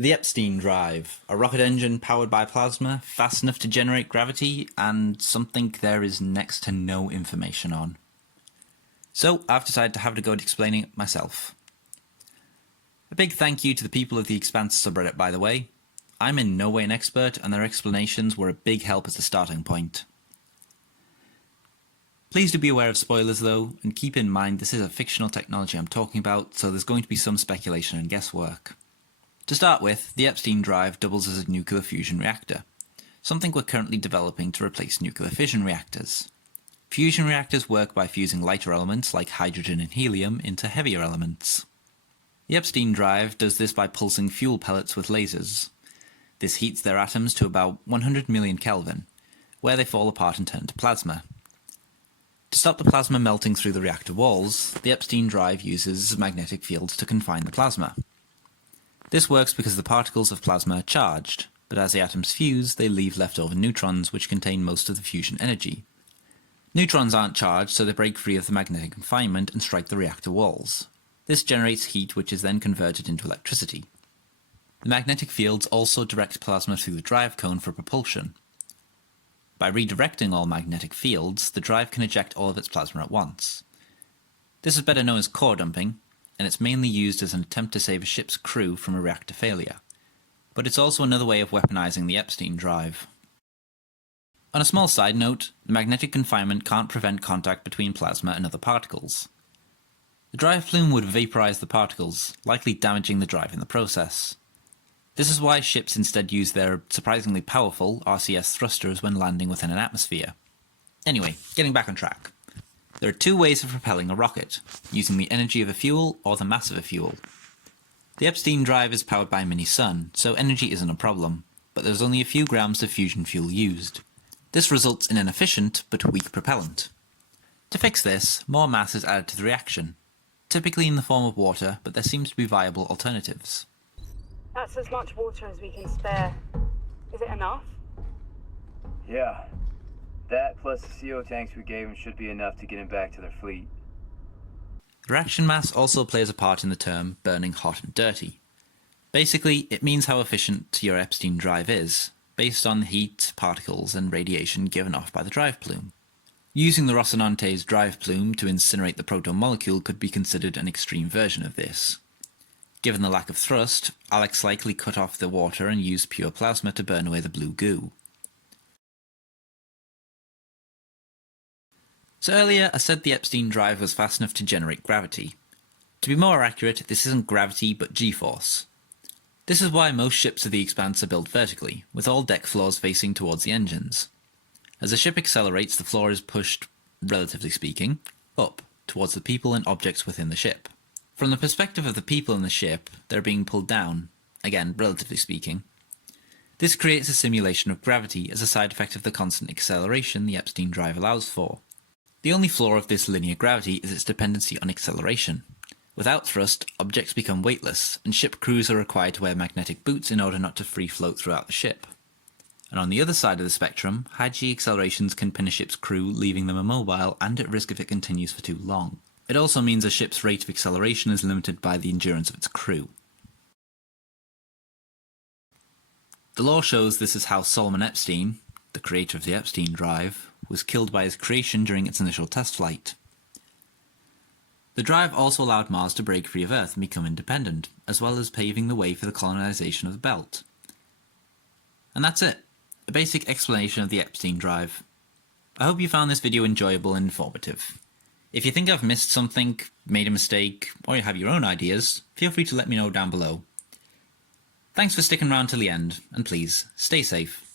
The Epstein drive, a rocket engine powered by plasma, fast enough to generate gravity, and something there is next to no information on. So I've decided to have a go at explaining it myself. A big thank you to the people of the Expanse subreddit, by the way. I'm in no way an expert, and their explanations were a big help as a starting point. Please do be aware of spoilers though, and keep in mind this is a fictional technology I'm talking about, so there's going to be some speculation and guesswork. To start with, the Epstein drive doubles as a nuclear fusion reactor, something we're currently developing to replace nuclear fission reactors. Fusion reactors work by fusing lighter elements like hydrogen and helium into heavier elements. The Epstein drive does this by pulsing fuel pellets with lasers. This heats their atoms to about 100 million Kelvin, where they fall apart and turn to plasma. To stop the plasma melting through the reactor walls, the Epstein drive uses magnetic fields to confine the plasma. This works because the particles of plasma are charged, but as the atoms fuse, they leave leftover neutrons which contain most of the fusion energy. Neutrons aren't charged, so they break free of the magnetic confinement and strike the reactor walls. This generates heat which is then converted into electricity. The magnetic fields also direct plasma through the drive cone for propulsion. By redirecting all magnetic fields, the drive can eject all of its plasma at once. This is better known as core dumping, and it's mainly used as an attempt to save a ship's crew from a reactor failure. But it's also another way of weaponizing the Epstein drive. On a small side note, the magnetic confinement can't prevent contact between plasma and other particles. The drive plume would vaporize the particles, likely damaging the drive in the process. This is why ships instead use their surprisingly powerful RCS thrusters when landing within an atmosphere. Anyway, getting back on track. There are two ways of propelling a rocket, using the energy of a fuel or the mass of a fuel. The Epstein drive is powered by a mini-sun, so energy isn't a problem, but there's only a few grams of fusion fuel used. This results in an efficient but weak propellant. To fix this, more mass is added to the reaction, typically in the form of water, but there seems to be viable alternatives. That's as much water as we can spare. Is it enough? Yeah. That plus the CO tanks we gave them should be enough to get them back to their fleet. The reaction mass also plays a part in the term burning hot and dirty. Basically, it means how efficient your Epstein drive is, based on the heat, particles, and radiation given off by the drive plume. Using the Rocinante's drive plume to incinerate the proton molecule could be considered an extreme version of this. Given the lack of thrust, Alex likely cut off the water and used pure plasma to burn away the blue goo. So earlier I said the Epstein drive was fast enough to generate gravity. To be more accurate, this isn't gravity but G-force. This is why most ships of the Expanse are built vertically, with all deck floors facing towards the engines. As the ship accelerates, the floor is pushed, relatively speaking, up, towards the people and objects within the ship. From the perspective of the people in the ship, they're being pulled down, again, relatively speaking. This creates a simulation of gravity as a side effect of the constant acceleration the Epstein drive allows for. The only flaw of this linear gravity is its dependency on acceleration. Without thrust, objects become weightless, and ship crews are required to wear magnetic boots in order not to free float throughout the ship. And on the other side of the spectrum, high G accelerations can pin a ship's crew, leaving them immobile and at risk if it continues for too long. It also means a ship's rate of acceleration is limited by the endurance of its crew. The law shows this is how Solomon Epstein, the creator of the Epstein drive, was killed by his creation during its initial test flight. The drive also allowed Mars to break free of Earth and become independent, as well as paving the way for the colonization of the belt. And that's it, a basic explanation of the Epstein drive. I hope you found this video enjoyable and informative. If you think I've missed something, made a mistake, or you have your own ideas, feel free to let me know down below. Thanks for sticking around till the end, and please, stay safe.